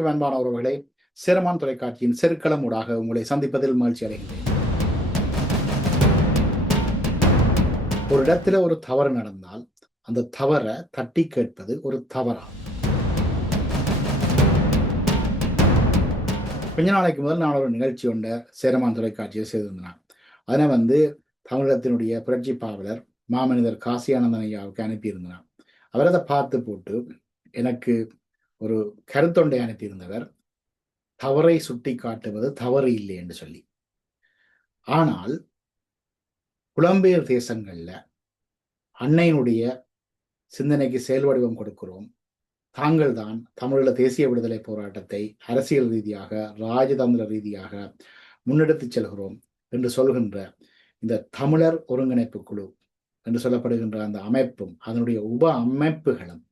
வணக்கம் அன்பான உறவுகளே, சேரமான் தொலைக்காட்சியின் செருக்களம் ஊடாக உங்களை சந்திப்பதில் மகிழ்ச்சி அடைகின்றேன். ஒரு இடத்துல ஒரு தவறு நடந்தால் அந்த தவறை தட்டி கேட்பது ஒரு தவறா? கொஞ்ச நாளைக்கு முதல் நான் ஒரு நிகழ்ச்சி ஒன்றை சேரமான் தொலைக்காட்சியை செய்திருந்தேன். அதனை தமிழகத்தினுடைய புரட்சி பாவலர் மாமனிதர் காசியானந்தன் ஐயாவுக்கு அனுப்பியிருந்தேன். அவர் அதை பார்த்து போட்டு எனக்கு ஒரு கருத்தொண்டை அனுப்பியிருந்தவர், தவறை சுட்டி காட்டுவது தவறு இல்லை என்று சொல்லி. ஆனால் புலம்பெயர் தேசங்கள்ல அன்னையினுடைய சிந்தனைக்கு செயல் வடிவம் கொடுக்கிறோம், தாங்கள் தான் தமிழீழ தேசிய விடுதலை போராட்டத்தை அரசியல் ரீதியாக ராஜதந்திர ரீதியாக முன்னெடுத்து செல்கிறோம் என்று சொல்கின்ற இந்த தமிழர் ஒருங்கிணைப்பு குழு என்று சொல்லப்படுகின்ற அந்த அமைப்பும் அதனுடைய உப அமைப்புகளும்,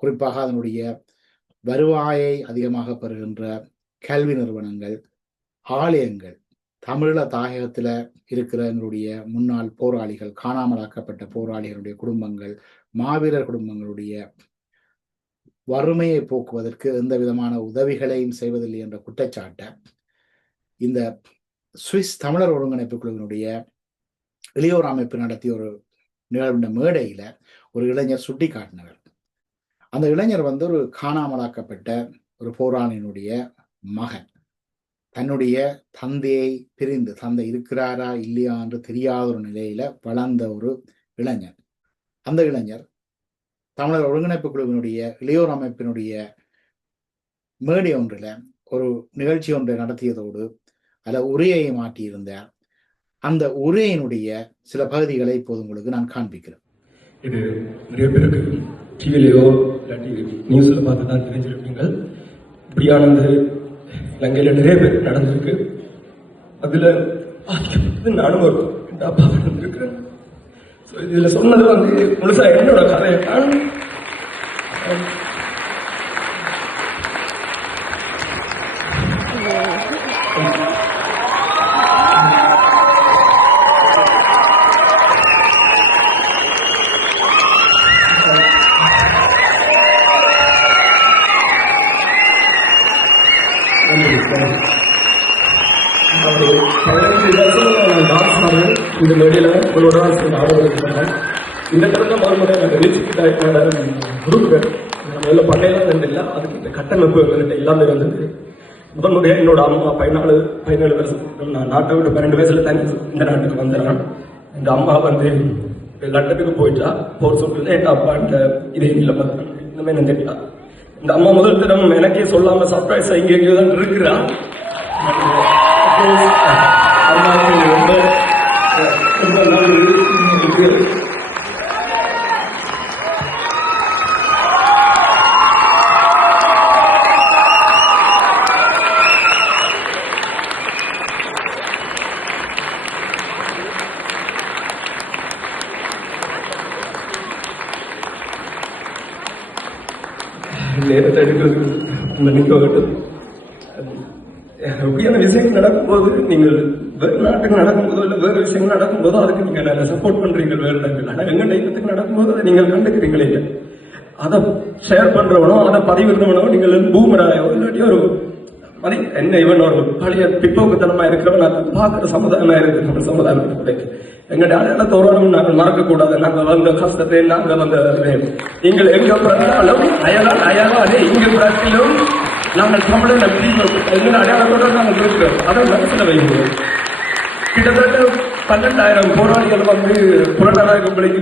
குறிப்பாக அதனுடைய வருவாயை அதிகமாக பெறுகின்ற கல்வி நிறுவனங்கள், ஆலயங்கள், தமிழீழ தாயகத்தில் இருக்கிற எங்களுடைய முன்னாள் போராளிகள், காணாமலாக்கப்பட்ட போராளிகளுடைய குடும்பங்கள், மாவீரர் குடும்பங்களுடைய வறுமையை போக்குவதற்கு எந்த விதமான உதவிகளையும் செய்வதில்லை என்ற குற்றச்சாட்டை இந்த சுவிஸ் தமிழர் ஒருங்கிணைப்பு குழுவினுடைய இளையோர் அமைப்பு நடத்திய ஒரு நிகழ்ந்த மேடையில ஒரு இளைஞர் சுட்டி காட்டினவர். அந்த இளைஞர் ஒரு காணாமலாக்கப்பட்ட ஒரு போராளியினுடைய மகன், தன்னுடைய தந்தையை பிரிந்து, தந்தை இருக்கிறாரா இல்லையா என்று தெரியாத ஒரு நிலையில வளர்ந்த ஒரு இளைஞர். அந்த இளைஞர் தமிழர் ஒருங்கிணைப்பு குழுவினுடைய இளையோர் அமைப்பினுடைய மேடை ஒன்றில் ஒரு நிகழ்ச்சி ஒன்றை நடத்தியதோடு அதில் உரையை மாற்றியிருந்தார். அந்த உரையினுடைய சில பகுதிகளை இப்போது உங்களுக்கு நான் காண்பிக்கிறேன். இது நிறைய பேருக்கு டிவிலையோ இல்லாட்டி நியூஸ்ல பார்த்து தான் தெரிஞ்சிருப்பீங்க. இப்படியானது இலங்கையில நிறைய பேர் நடந்திருக்கு. அதுல நானும் ஒரு அப்பா இருக்கிறேன். இதுல சொன்னது முழுசா என்னோட கதையை தான் இந்த மேடையில உங்களோட ஆதரவு. இந்த தடவை மறுமுறை குரூப்கள் முதல்ல பண்ணையெல்லாம் ரெண்டு இல்லை, அதுக்கு இந்த கட்டமைப்பு எங்கள்கிட்ட எல்லாமே வந்தது. முதல் முறையாக என்னோட அம்மா 17 வருஷம் நான் நாட்டை விட்டு 12 வயசுல தங்கி இந்த நாட்டுக்கு வந்துடுறேன். எங்க அம்மா லண்டனுக்கு போயிட்டா போர் சொல்றது எங்க அப்பா இதே இல்லை பார்த்தேன். இந்த மாதிரி நான் தெரியல. இந்த அம்மா முதல் தினம் எனக்கே சொல்லாம சர்ப்ரைஸ் இங்கே தான் இருக்கிறான். நேரத்தை எடுக்கிறது முக்கியமான விஷயங்கள் நடக்கும்போது, நீங்கள் வேறு நாட்டுக்கு நடக்கும்போதோ இல்லை வேறு விஷயங்கள் நடக்கும்போதோ அதுக்கு நீங்க நிறைய சப்போர்ட் பண்றீங்க. வேறு இடங்கள் ஆனால் எங்க டைமத்துக்கு நடக்கும்போது அதை நீங்கள் கண்டுக்கிறீங்களே, அதை ஷேர் பண்றவனோ அதை பதிவிடுறவனோ நீங்கள் பூமராயோ இல்லாட்டி ஒரு என்ன இவன் ஒரு பழைய பிற்போக்குத்தனமா இருக்கிறவன் அதை பார்க்குற சமுதாயமா இருக்கு. நம்ம சமுதாயத்துக்கு எங்களுடைய அடையாள தோரணம் நாங்கள் மறக்கக்கூடாது. நாங்கள் வந்த கஷ்டத்தை நாங்கள் வந்த நீங்கள் எங்க பிறந்தாலும் அயலாலே இங்கு பிறப்பிலும் நாங்கள் தமிழர் எங்கள் அடையாளத்தோட நாங்கள் இருக்கிறோம். அதை மனசில் வைக்கிறோம். கிட்டத்தட்ட 12,000 போராளிகள் புலனாய்வுகளுக்கு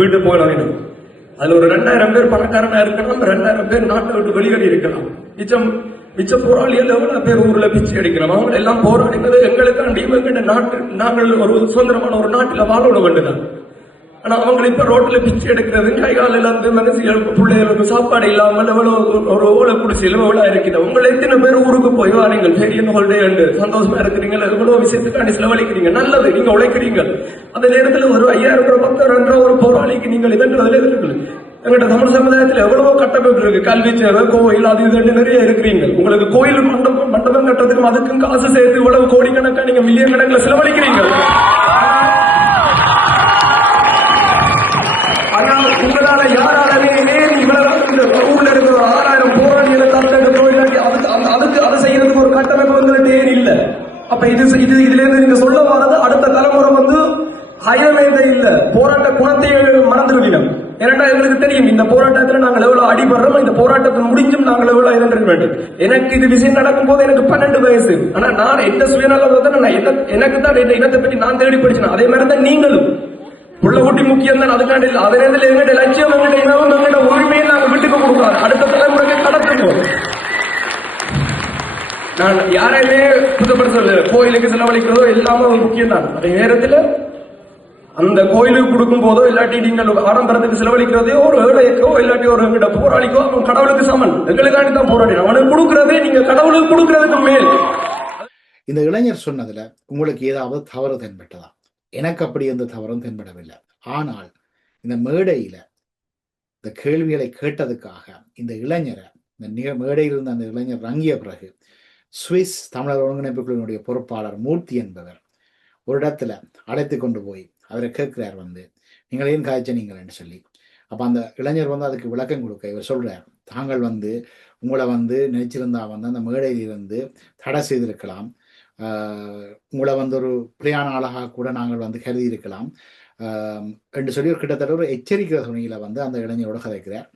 வீட்டு போராடினோம். அதுல ஒரு 2,000 பேர் பணக்காரனா இருக்கலாம், 2,000 பேர் நாட்டை விட்டு வெளியேறி இருக்கலாம். மிச்ச போராளிகள் எவ்வளவு பேர் ஊர்ல பிச்சை அடிக்கிறோம். அவங்க எல்லாம் போராடினது எங்களுக்காண்டி நாட்டு நாங்கள் ஒரு சுதந்திரமான ஒரு நாட்டில் வாழ வேண்டுதான். ஆனா அவங்க இப்ப ரோட்ல பிச்சை எடுக்கிறது, கைகாலில் இருந்து மனசுகள் பிள்ளைகளுக்கு சாப்பாடு இல்லாமல் எவ்வளவு ஒரு ஓலை குடிசையில் எவ்வளவு இருக்கிறது. உங்களை எத்தனை பேர் ஊருக்கு போய் வாரீங்க, பெரிய ஹோல்டே சந்தோஷமா இருக்கிறீங்க, எவ்வளவு விஷயத்துக்காண்டி செலவழிக்கிறீங்க, நல்லது நீங்க உழைக்கிறீங்க. அந்த நேரத்தில் ஒரு 5,000 ரூபாய் 10,000 ரூபாய் ஒரு போராளிக்கு நீங்கள் இதன்றதுல இருக்கு. எங்கள்கிட்ட தமிழ் சமுதாயத்தில் எவ்வளவோ கட்டமைப்பு இருக்கு, கல்வி சேவை, கோயில், அது இது நிறைய இருக்கிறீங்க. உங்களுக்கு கோயில் மண்டபம் கட்டுறதுக்கும் அதுக்கும் காசு சேர்த்து இவ்வளவு கோடிக்கணக்கா நீங்க மில்லியன் கணக்கில் செலவழிக்கிறீங்க. உங்களால யாராலுமே இவ்வளவு ஊர்ல இருக்கிற 6,000 போராளிகளை போராடுறதே இல்ல, போராட்ட குணத்தை மறந்துடுவீங்க. ஏன்னா எங்களுக்கு தெரியும் இந்த போராட்டத்துல நாங்கள் எவ்வளவு அடிபடுறோம், இந்த போராட்டத்தை முடிஞ்சும் நாங்கள் எவ்வளவு இதன் வேண்டும். எனக்கு இது விஷயம் நடக்கும் போது எனக்கு 12 வயசு. ஆனா நான் எந்த சுயநலம் எனக்கு தான் இந்த இனத்தை பற்றி நான் தேடி படிச்சேன். அதே மாதிரி தான் நீங்களும் உள்ள ஊட்டி முக்கியம் தான். அதுக்காண்டி அதே நேரத்தில் எங்கிட்ட லட்சியம், எங்கிட்ட இனமும், எங்கிட்ட உரிமையை நாங்கள் விட்டுக்க கொடுக்கூடாது. அடுத்த தலைமுறைக்கு கடத்துவோம். நான் யாரையுமே புதுப்படுத்த கோயிலுக்கு செலவழிக்கிறதோ எல்லாமே முக்கியம் தான். அதே நேரத்தில் அந்த கோயிலுக்கு கொடுக்கும் போதோ இல்லாட்டி நீங்கள் ஆடம்பரத்துக்கு செலவழிக்கிறதே ஒரு ஏழைக்கோ இல்லாட்டி ஒரு எங்கிட்ட போராளிக்கோ அவன் கடவுளுக்கு சமன். எங்களுக்காண்டி தான் போராடி அவனுக்கு கொடுக்கறதே நீங்க கடவுளுக்கு கொடுக்கறதுக்கு மேல். இந்த இளைஞர் சொன்னதுல உங்களுக்கு ஏதாவது தவறு தென்பட்டதா? எனக்கு அப்படி எந்த தவறும் தென்படவில்லை. ஆனால் இந்த மேடையில இந்த கேள்விகளை கேட்டதுக்காக இந்த இளைஞரை, இந்த மேடையில் இருந்த அந்த இளைஞர் இறங்கிய பிறகு சுவிஸ் தமிழர் ஒருங்கிணைப்பு குழுவினுடைய பொறுப்பாளர் மூர்த்தி என்பவர் ஒரு இடத்துல அழைத்து கொண்டு போய் அவரை கேட்கிறார், நீங்கள் ஏன் காய்ச்சனீங்கள்னு சொல்லி. அப்ப அந்த இளைஞர் அதுக்கு விளக்கம் கொடுக்க இவர் சொல்றார், தாங்கள் உங்களை நினைச்சிருந்தா அந்த மேடையில் இருந்து தடை செய்திருக்கலாம், உங்களை ஒரு பிரியாண ஆளாக கூட நாங்கள் கருதி இருக்கலாம் என்று சொல்லி ஒரு கிட்டத்தட்ட ஒரு எச்சரிக்கிற துணியில அந்த இளைஞரோட கதைக்கிறார்.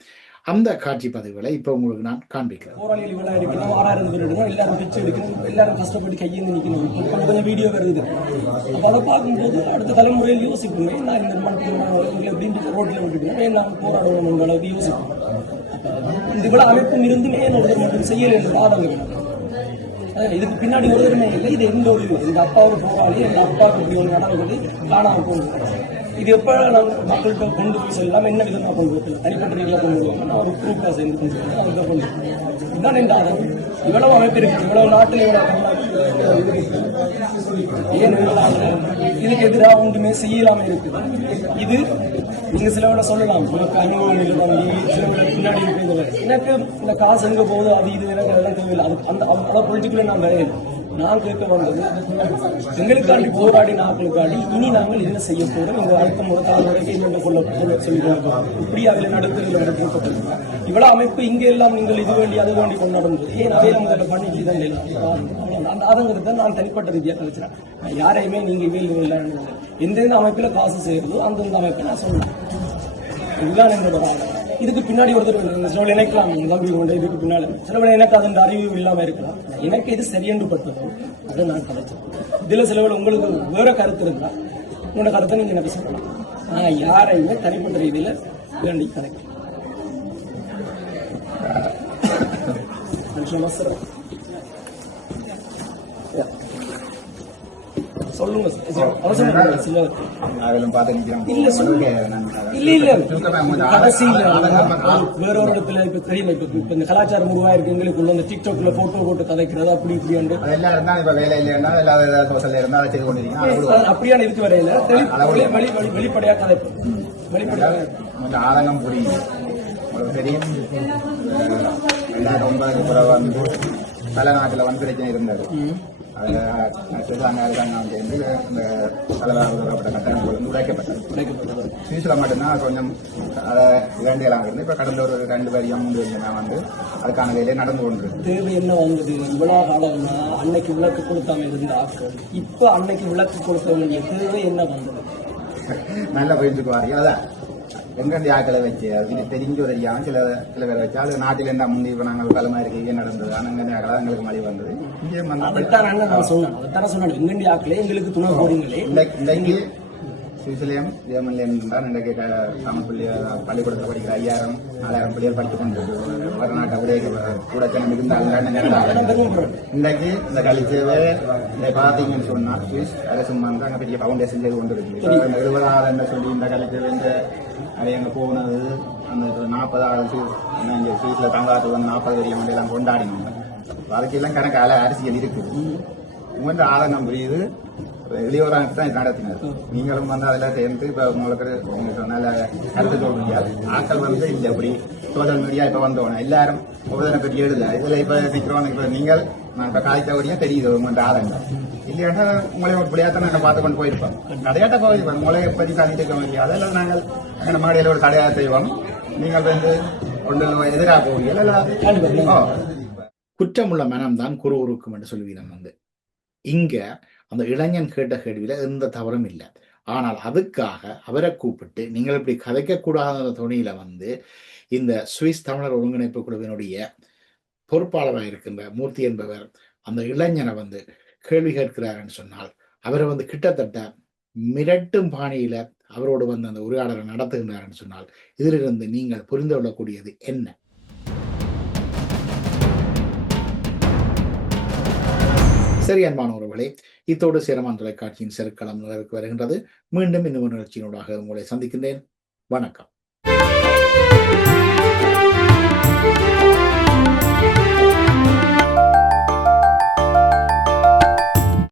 அந்த காட்சி பதிவுகளை இப்ப உங்களுக்கு நான் காண்பிக்கிறேன். போராளிகள் இவ்வளவு இருக்கணும், 6000 பேர் எடுக்கணும், எல்லாரும் பிச்சை எடுக்கணும், எல்லாரும் கஷ்டப்பட்டு கையேந்து நிற்கணும். கொஞ்சம் வீடியோ வருது. அப்போ அதை பார்க்கும்போது அடுத்த தலைமுறையில் யோசிப்போமே, நான் இந்த அப்படின்னு ரோட்ல விட்டுட்டு நான் போராடணும் என்ற அளவுக்கு யோசிப்போம். இந்த இவ்வளவு அமைப்பும் இருந்துமே ஒருத்தர் மட்டும் செய்யலை என்று ஆதங்கம். இதுக்கு பின்னாடி ஒருவருமே இல்லை. இது எந்த ஒரு எங்க அப்பாவோட போராளி, எங்க அப்பாவுக்கு இப்படி ஒரு நடவடிக்கை காணாமல் போகுது. இது எப்ப நம்ம மக்கள்கிட்ட கொண்டு போய் செல்லாம், என்ன விதமாக கொண்டு போய் தனிப்பட்ட ரீதியாக கொண்டு போவாங்க. நான் ஒரு குரூப்பாக சேர்ந்து அதுதான் கொண்டு இதுதான் எந்த ஆதங்கம். இவ்வளவு அமைப்பு இருக்கு, இவ்வளவு நாட்டில் ஏன் இதுக்கு எதிராக ஒன்றுமே செய்யலாம இருக்குது. இது நீங்க சிலவளை சொல்லலாம், உங்களுக்கு அனுபவம் இல்லை, சிலவளை பின்னாடி இருக்கிறது. எனக்கு இந்த காசு எங்க போகுது, அது இது எனக்கு அதெல்லாம் தேவையில்லை. அது அந்த பொலிட்டிக்கல நான் வரையல. நான் கேட்க வந்தது எங்களுக்காண்டி போராடி நாட்களுக்காண்டி இனி நாங்கள் என்ன செய்ய போறோம், இந்த அடுத்த முறை தலைமுறைக்கு என்னென்ன கொள்ள சொல்லியிருக்கோம். இப்படி அதில் நடத்துறது இவ்வளவு அமைப்பு இங்கே எல்லாம் நீங்கள் இது வேண்டி அது வேண்டி கொண்டாடும்போது ஏன் அதே முதல்ல பண்ணிட்டு தான் அந்த ஆதங்கத்தை நான் தனிப்பட்ட ரீதியாக கழிச்சிடறேன். யாரையுமே நீங்க இவையில் எந்தெந்த அமைப்புல காசு செய்யறதோ அந்தந்த அமைப்பை நான் சொல்றேன். இதுதான் என்னோட இதுக்கு பின்னாடி ஒருத்தர் சில நினைக்கலாம், நம்பி கொண்டு இதுக்கு பின்னாடி சில எனக்கு அதன் அறிவு இல்லாம இருக்கலாம். எனக்கு இது சரியென்று பட்டதோ அதை நான் கலைச்சேன். இதுல சிலவள் உங்களுக்கு வேற கருத்து இருந்தா உங்களோட கருத்தை நீங்க எனக்கு சொல்லலாம். நான் யாரையுமே தனிப்பட்ட ரீதியில வேண்டி கலைக்கிறேன். சொல்லுங்க வேற ஒரு இடத்துல இப்ப தெரியும், இப்ப இந்த கலாச்சாரம் உருவாயிருக்கு எங்களுக்குள்ள இந்த டிக்டாக்ல போட்டோ போட்டு கதைக்கிறது அப்படி இப்படி அப்படியான இதுக்கு வரையில வெளிப்படையா கதைப்போம். வெளிப்படையாக ஆதங்கம் புரியும். தெரியும் பல நாட்டுல பிரச்சனை இருந்தது. சுவிஸ்ல மட்டும்தான் கொஞ்சம் வேண்டியெல்லாம் இருந்து இப்ப கடந்த ஒரு 2 வருஷம் 3 வருஷம் அதுக்கான வேலையை நடந்து கொண்டு தேவை என்ன வந்தது. இவ்வளவு காலம்னா அன்னைக்கு விளக்கு கொடுத்தாம இருந்த ஆட்கள் இப்ப அன்னைக்கு விளக்கு கொடுக்க வேண்டிய தேவை என்ன வந்தது. நல்லா புரிஞ்சுக்குவாரு. அதான் எங்கெண்டி ஆக்களை வச்சு இது தெரிஞ்சு தெரியாம சில பேரை வச்சு அது நாட்டில இருந்தா முந்தி இப்ப நாங்கள் பலமா இருக்கு நடந்தது. ஆனா எங்களுக்கு மழை வந்தது. எங்கண்டி ஆக்களே எங்களுக்கு துணை போறீங்களே. இன்றைக்கு சுவிட்சர்லேயும் ஜெர்மன்லேயும் தான் இன்றைக்கு தமிழ் பள்ளிக்கூடத்தில் படிக்கிற 5000-4000 பிள்ளைகள் படித்துக் கொண்டு வடநாட்டை உடைய கூட இருந்தாங்க. இன்றைக்கு இந்த கழிச்சவே இதை பார்த்தீங்கன்னு சொன்னா சுவிஸ் அரசு அங்கே பெரிய பவுண்டேஷன் செய்து கொண்டு இருக்கு. 70,000 சொல்லி இந்த கழிச்சவே அதை அங்கே போனது அந்த 40,000 சுவிஸ்ல தமிழ்நாட்டுக்கு 40 வரையும் எல்லாம் கொண்டாடினோம். அதுக்கெல்லாம் கணக்கால அரசியல் இருக்குது. உங்க ஆதங்கம் புரியுது. வெளியோராங்க தான் நடத்தினார். நீங்களும் அதில் சேர்ந்து இப்ப உங்களுக்கு நல்ல கருத்து சொல்ல முடியாது. ஆக்கள் இல்லை அப்படி சோசியல் மீடியா இப்ப வந்தோம் எல்லாரும் ஒவ்வொரு பற்றி எழுதல. இதுல இப்ப நிக்கிறோம். இப்ப நீங்கள் நான் இப்ப காய்ச்சவடியா தெரியுது உங்க ஆதங்கம் இல்லையா. உங்களை இப்படியாத்தான் நாங்கள் பார்த்து கொண்டு போயிருப்போம். கடையாட்ட போயிருப்போம். உங்களை பற்றி காணிக்க முடியாது. அதெல்லாம் நாங்கள் எங்கள் மாடியில் ஒரு கடையாக செய்வோம். நீங்கள் கொண்டு எதிராக போவீங்க. குற்றமுள்ள மனம்தான் குறுகுறுக்கும் என்று சொல்லுவீங்க. இங்க அந்த இளைஞன் கேட்ட கேள்வியில எந்த தவறும் இல்லை. ஆனால் அதுக்காக அவரை கூப்பிட்டு நீங்கள் இப்படி கதைக்கக்கூடாத துணியில வந்து இந்த சுவிஸ் தமிழர் ஒருங்கிணைப்பு குழுவினுடைய பொறுப்பாளராக இருக்கின்ற மூர்த்தி என்பவர் அந்த இளைஞனை வந்து கேள்வி கேட்கிறாருன்னு சொன்னால் அவரை வந்து கிட்டத்தட்ட மிரட்டும் பாணியில அவரோடு வந்து அந்த உரையாடலை நடத்துகின்றாருன்னு சொன்னால் இதிலிருந்து நீங்கள் புரிந்து கொள்ளக்கூடியது என்ன? சரி அன்பானவர்களே, இத்தோடு சேரமான் தொலைக்காட்சியின் செருக்களம் நிறைவுக்கு வருகின்றது. மீண்டும் இன்னும் ஒரு நிகழ்ச்சியினூடாக உங்களை சந்திக்கின்றேன். வணக்கம்.